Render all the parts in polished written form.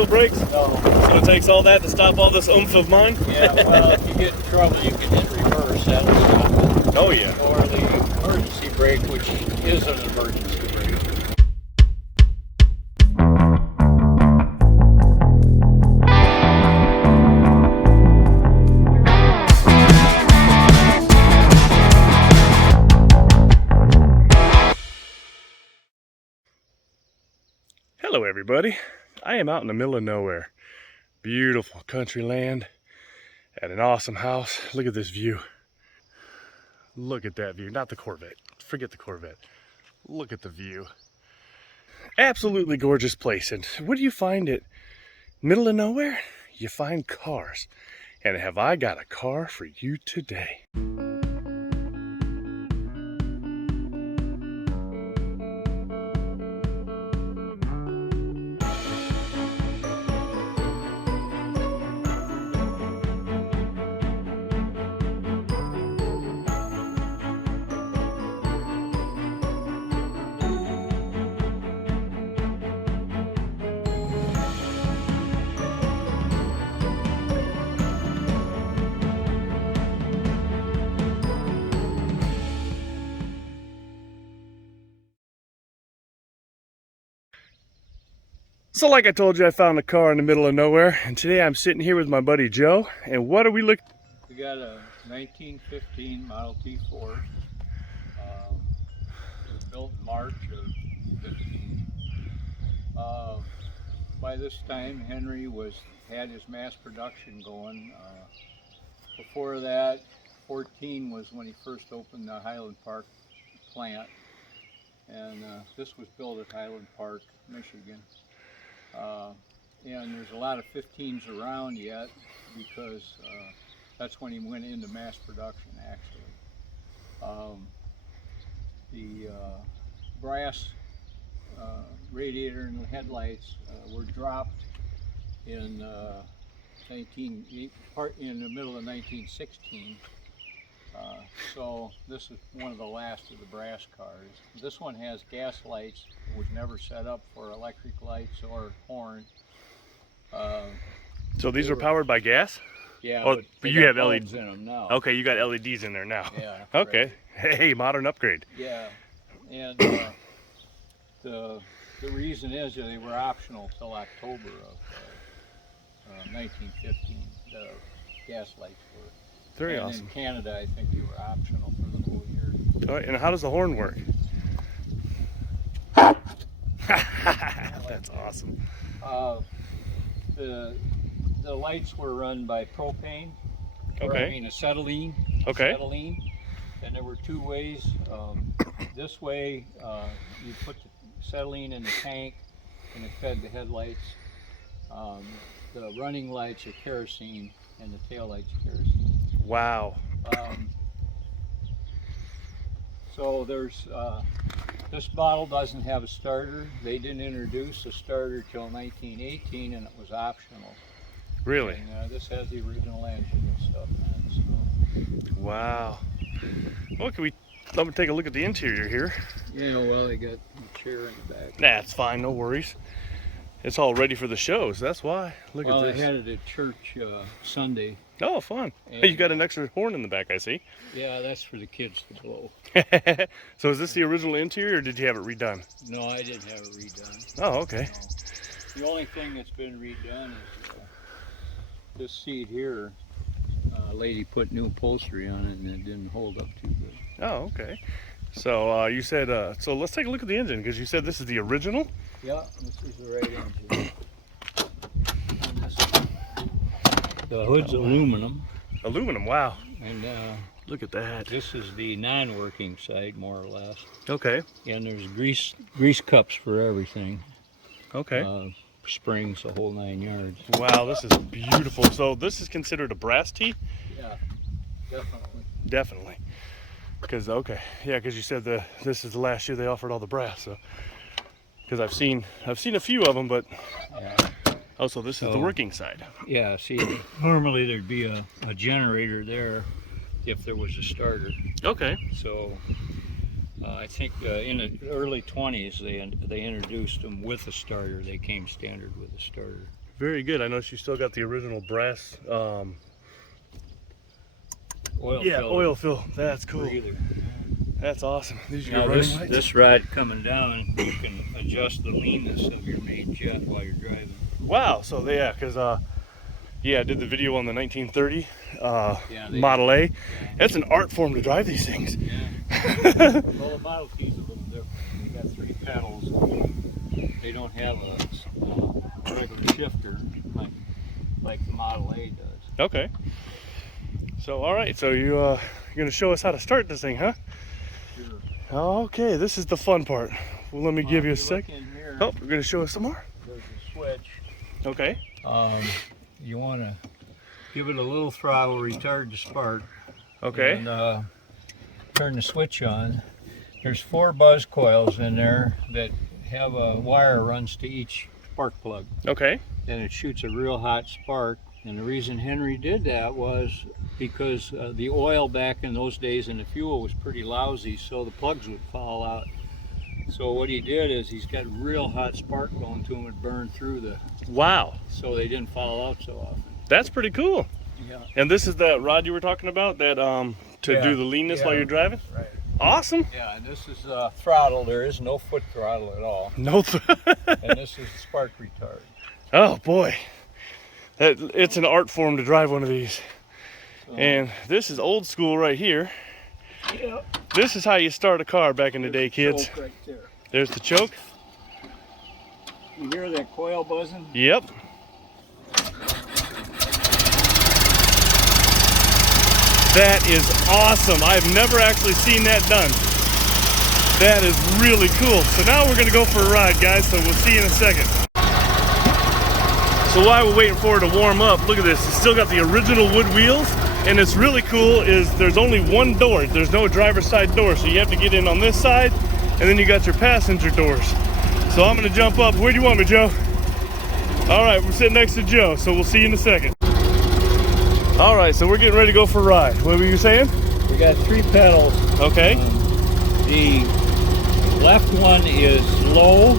wheel brakes? No. So it takes all that to stop all this oomph of mine? Yeah, well, if you get in trouble, you can hit reverse. That'll stop it. Oh yeah. Or the emergency brake, which is an emergency brake. Hello everybody. I am out in the middle of nowhere. Beautiful country land at an awesome house. Look at this view. Look at that view. Not the Corvette. Forget the Corvette. Look at the view. Absolutely gorgeous place. And what do you find at middle of nowhere? You find cars. And have I got a car for you today? So like I told you, I found a car in the middle of nowhere, and today I'm sitting here with my buddy Joe, and what are we looking? We got a 1915 Model T4. It was built in March of 15. By this time, Henry had his mass production going. Before that, 14 was when he first opened the Highland Park plant, and this was built at Highland Park, Michigan. And there's a lot of 15s around yet because that's when he went into mass production, actually. The brass radiator and headlights were dropped in the middle of 1916. So this is one of the last of the brass cars. This one has gas lights. It was never set up for electric lights or horn. So these are powered by gas? Yeah, Oh, but you have LEDs in them now. Okay, you got LEDs in there now. Yeah. Okay. Right. Hey, modern upgrade. Yeah, and the reason is that they were optional till October of 1915. The gas lights were. Very and awesome. In Canada, I think they were optional for the whole year. All right, and how does the horn work? That's awesome. The lights were run by propane. Okay. Or, I mean acetylene. Okay. Acetylene. And there were two ways. This way, you put the acetylene in the tank, and it fed the headlights. The running lights are kerosene, and the tail lights kerosene. Wow. So there's this model doesn't have a starter. They didn't introduce a starter till 1918, and it was optional. Really? And this has the original engine and stuff in it. So. Wow. Well, let me take a look at the interior here. Yeah, well, they got a chair in the back. Nah, it's fine, no worries. It's all ready for the shows, that's why. Look at this. I had it at church Sunday. Oh, fun. And, You got an extra horn in the back, I see. Yeah, that's for the kids to blow. So is this the original interior, or did you have it redone? No, I didn't have it redone. Oh, okay. No. The only thing that's been redone is this seat here. A lady put new upholstery on it, and it didn't hold up too good. Oh, okay. So you said, so let's take a look at the engine, because you said this is the original? Yeah, this is the right engine. The hood's aluminum. Aluminum, wow. And Look at that. this is the non-working side, more or less. Okay. And there's grease cups for everything. Okay. Springs, the whole 9 yards. Wow, this is beautiful. So this is considered a brass tee? Yeah, definitely. Definitely. Because, okay. Yeah, because you said this is the last year they offered all the brass. So, because I've seen a few of them, but Yeah. oh, so this is the working side. Yeah, see, normally there'd be a generator there if there was a starter. Okay. So I think in the early 20s they introduced them with a starter. They came standard with a starter. Very good. I noticed you still got the original brass. Oil fill. That's cool. breather. That's awesome. These are Now your running lights? this rod coming down, you can adjust the leanness of your main jet while you're driving. Wow. So yeah, because yeah, I did the video on the 1930 Model A. Yeah. That's an art form to drive these things. Yeah. Well, the Model T is a little different. They got 3 pedals. They don't have a regular shifter like the Model A does. Okay. So all right. So you're gonna show us how to start this thing, huh? Sure. Okay. This is the fun part. Well, let me give you a sec. In here, Oh, we're gonna show us some more. there's a switch. Okay. You want to give it a little throttle, retard the spark. Okay. And turn the switch on. There's 4 buzz coils in there that have a wire runs to each spark plug. Okay. And it shoots a real hot spark. And the reason Henry did that was because the oil back in those days and the fuel was pretty lousy, so the plugs would fall out. So what he did is he's got real hot spark going to them and burn through the, Wow. so they didn't fall out so often. That's pretty cool. Yeah. And this is that rod you were talking about, that to Yeah. do the leanness while Yeah. you're driving? Right. Awesome. Yeah, and this is throttle. There is no foot throttle at all. No. And this is spark retard. Oh boy. It's an art form to drive one of these. So, And this is old school right here. yeah, This is how you start a car back in the day, kids. choke right there. There's the choke. You hear that coil buzzing? Yep. That is awesome. I've never actually seen that done. That is really cool. So now we're gonna go for a ride, guys, so we'll see you in a second. So while we're waiting for it to warm up, look at this. It's still got the original wood wheels, and it's really cool is there's only one door. There's no driver's side door, so you have to get in on this side, and then you got your passenger doors. So I'm gonna jump up. Where do you want me, Joe? All right, we're sitting next to Joe, so we'll see you in a second. All right, so we're getting ready to go for a ride. What were you saying? We got 3 pedals. Okay, The left one is low.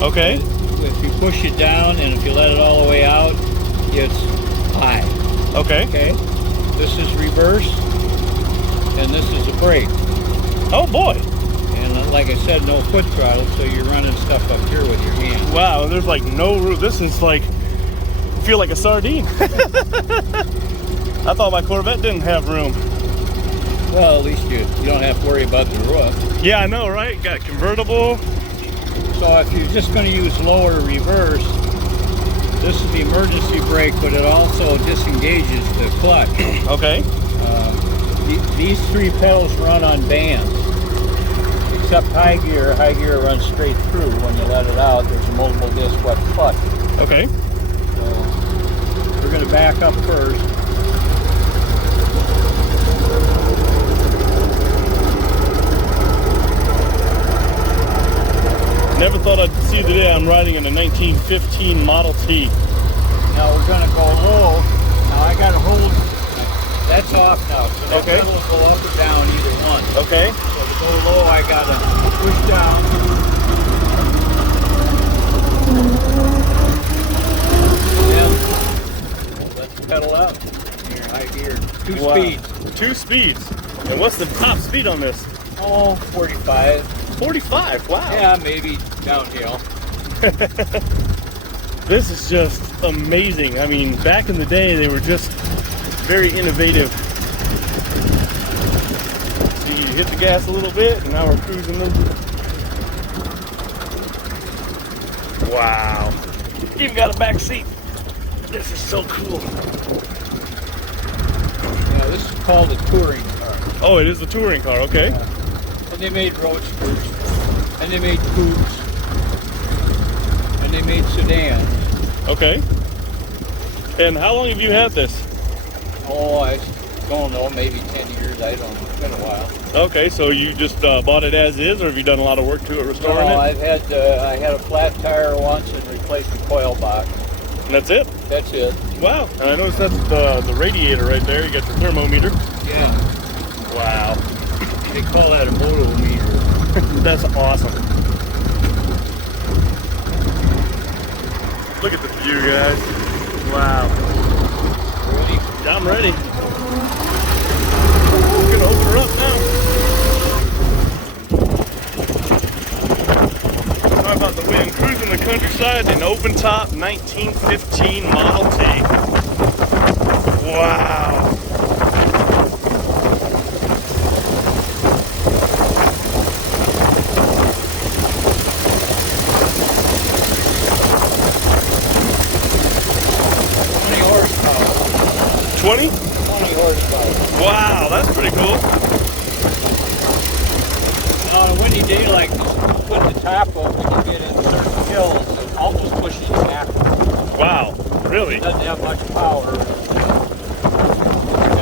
okay, If you push it down and if you let it all the way out, it's high. okay. Okay? This is reverse, and this is a brake. Oh boy, And like I said, no foot throttle, so you're running stuff up here with your hand. wow, there's like no room. This is like, I feel like a sardine. I thought my Corvette didn't have room. Well, at least you don't have to worry about the roof. Yeah, I know, right? Got convertible. So if you're just going to use lower reverse, this is the emergency brake, but it also disengages the clutch. Okay. These 3 pedals run on bands, except high gear. High gear runs straight through. When you let it out, there's a multiple disc wet clutch. Okay. So we're going to back up first. Never thought I'd see the day I'm riding in a 1915 Model T. Now we're going to go low. Now I got to hold. That's off now. So that Okay. pedal will go up or down, either one. Okay. So to go low, I got to push down. And let's pedal out. Here, high gear. 2 Wow. speeds. 2 speeds. And what's the top speed on this? Oh, 45. 45. Wow. Yeah, maybe downhill. This is just amazing. I mean, back in the day, they were just very innovative. So you hit the gas a little bit, and now we're cruising. Wow. Even got a back seat. This is so cool. Yeah, this is called a touring car. Oh, it is the touring car. Okay. And they made roadsters, and they made coupes, and they made sedans. Okay. And how long have you had this? Oh, I don't know, maybe 10 years. I don't know. It's been a while. Okay, so you just bought it as is, or have you done a lot of work to it, restoring No, it? I had a flat tire once and replaced the coil box. And that's it? That's it. Wow. And I noticed that's the radiator right there. You got your thermometer. Yeah, Wow. they call that a motometer. That's awesome. Look at the view, guys. I'm ready. I'm gonna open her up now. Sorry about the wind. Cruising the countryside in open top 1915 Model T. Wow. Horsepower. 20? 20 horsepower. Wow, that's pretty cool. And on a windy day like this, if you put the top up and you get in certain hills, it almost pushes you backwards. Wow, really? It doesn't have much power. It's got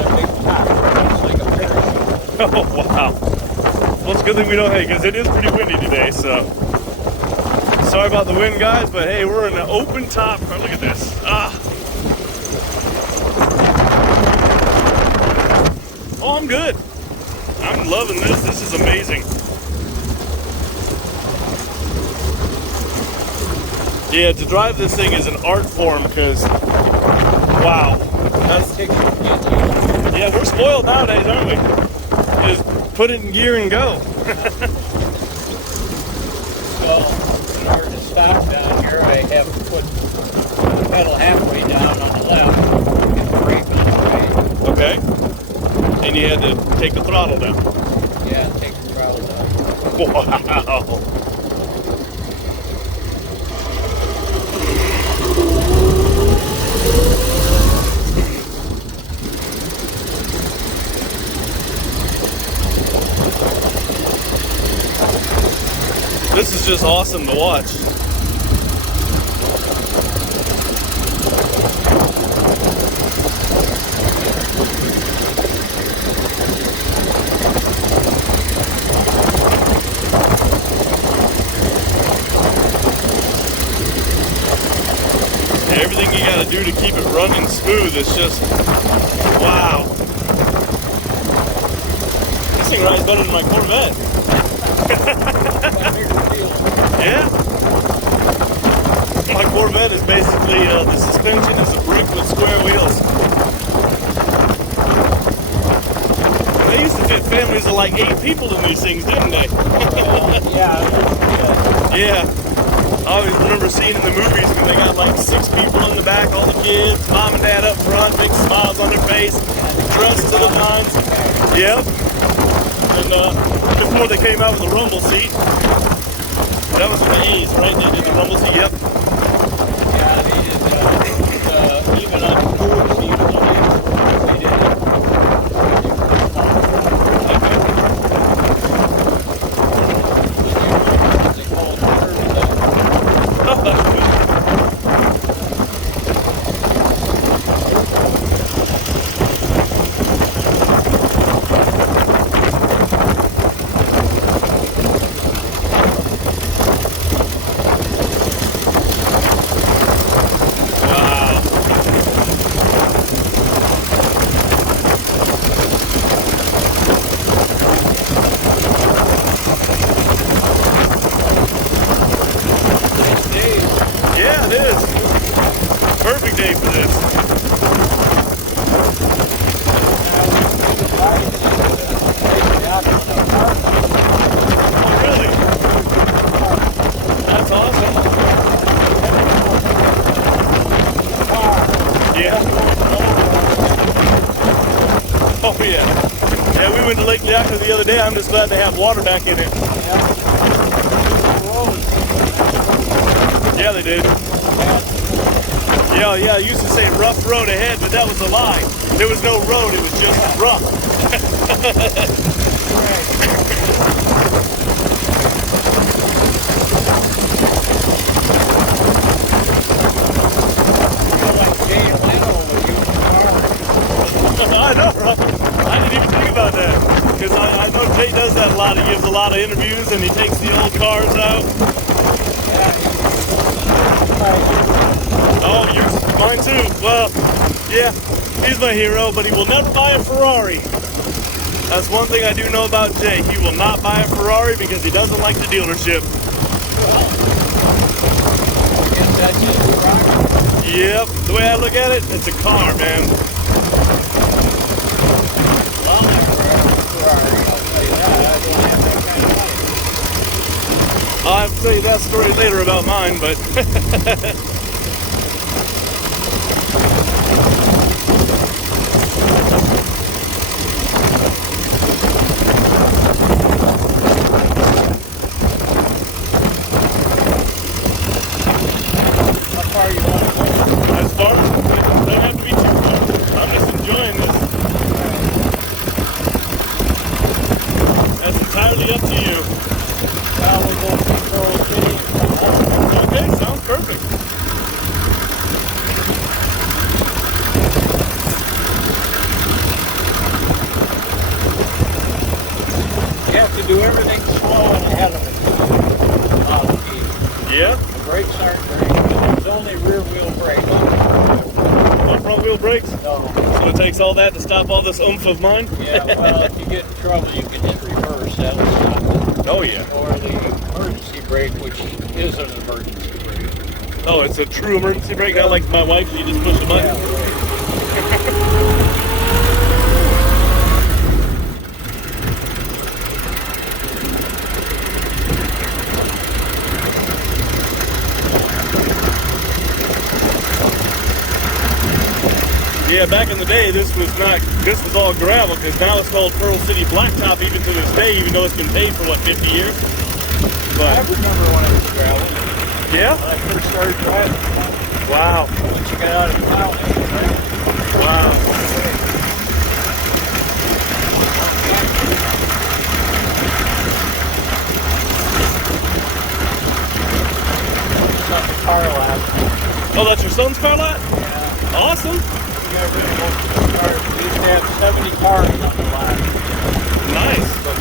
a big top. It's like a parachute. Oh, wow. Well, it's a good thing we don't, hey, because it is pretty windy today, so. Sorry about the wind, guys, but hey, we're in an open top. Oh, look at this. Ah. Oh, I'm good. I'm loving this. This is amazing. Yeah, to drive this thing is an art form because, wow. That's taking you to get used. Yeah, we're spoiled nowadays, aren't we? Just put it in gear and go. So, in order to stop down here, I have to put the pedal halfway down on the left and the brake on the right. Okay. And you had to take the throttle down. Yeah, take the throttle down. Wow. This is just awesome to watch. Everything you gotta do to keep it running smooth is just, wow. This thing rides better than my Corvette. Yeah. My Corvette is basically, the suspension is a brick with square wheels. They used to fit families of like 8 people in these things, didn't they? Yeah. Yeah. I always remember seeing in the movies when they got like 6 people in the back, all the kids, mom and dad up front, big smiles on their face, dressed to the nines. Yep. And before they came out with the rumble seat, that was in the A's, right? They did the rumble seat, yep. Yeah, they did even on the cooler seat, they did it. They call it turbulent. Oh, that's good. Yeah, it is. Perfect day for this. Oh, really? That's awesome. Yeah. Oh, yeah. Yeah, we went to Lake Yakima the other day. I'm just glad they have water back in it. Yeah, they did. Yeah, I used to say rough road ahead, but that was a lie. There was no road, it was just rough. I know, right? I didn't even think about that. Because I know Jay does that a lot. He gives a lot of interviews and he takes the old cars out. Oh, mine too. Well, yeah, he's my hero, but he will never buy a Ferrari. That's one thing I do know about Jay. He will not buy a Ferrari because he doesn't like the dealership. Yep, the way I look at it, it's a car, man. Well, Ferrari, I'll tell you that. I don't have that kind of money. I'll have to tell you that story later about mine, but How far you want to go? as far as it don't have to be too far. I'm just enjoying this. That's entirely up to you. Well, we'll go to Pearl City. Okay, sounds perfect. You have to do everything slow and ahead of it. Yeah? The brakes aren't great. There's only rear wheel brake. No front wheel brakes? No. So it takes all that to stop all this oomph of mine? Yeah, well, if you get in trouble, you can hit reverse. That'll stop it. Oh yeah. Or the emergency brake, which is an emergency brake. Oh, it's a true emergency brake, not like my wife, you just push the button? Yeah, right. Yeah, back in the day, this was all gravel, because now it's called Pearl City Blacktop even to this day, even though it's been paved for, what, 50 years? I But, remember when it was gravel. yeah? When I first started driving. Wow. Once you got out of town, it was gravel. Wow. It's on the car lot. Oh, that's your son's car lot? Yeah. Awesome. We got rid of most of the cars. We used to have 70 cars on the lot. Nice. But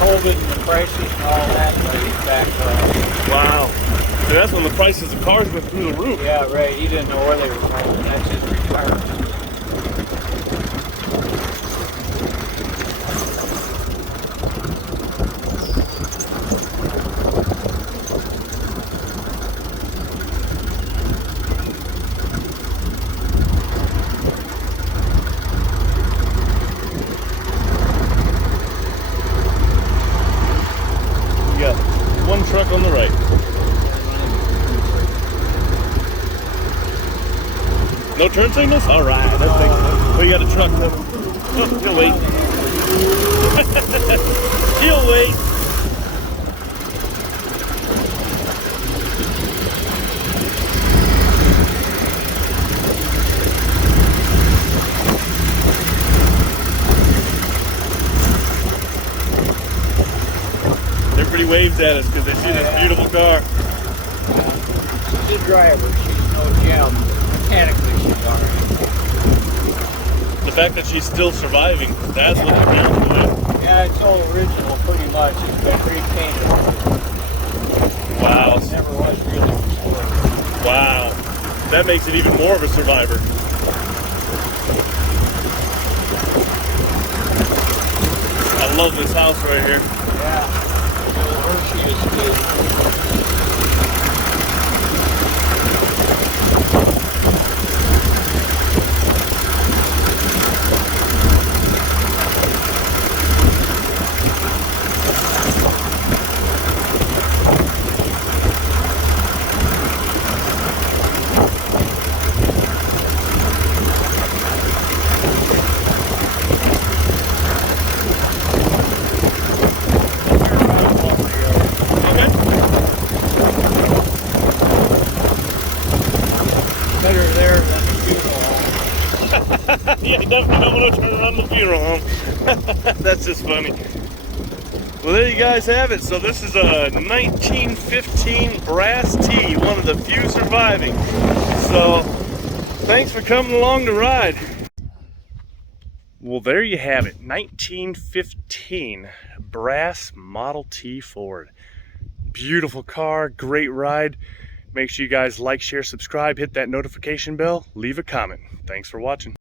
COVID and the prices and all that, laid back up. Wow. See, that's when the prices of cars went through the roof. Yeah, right. He didn't know where they were going. That's his retirement. You got one truck on the right. No turn signals? All right. Oh, you got a truck though. Oh, he'll wait. He'll wait. Everybody waves at us because they see this beautiful car. She's a driver. She's no gem. Mechanically, she's all right. The fact that she's still surviving, that's what the beautiful is. Yeah, it's all original, pretty much. It's been repainted. Wow. It never was really restored. Wow. That makes it even more of a survivor. I love this house right here. Yeah. Hershey is good. Better there than the funeral home. Yeah, you definitely don't want to turn around the funeral home. That's just funny. Well, there you guys have it. So this is a 1915 Brass T, one of the few surviving. So thanks for coming along to ride. Well, there you have it. 1915 Brass Model T Ford. Beautiful car, great ride. Make sure you guys like, share, subscribe, hit that notification bell, leave a comment. Thanks for watching.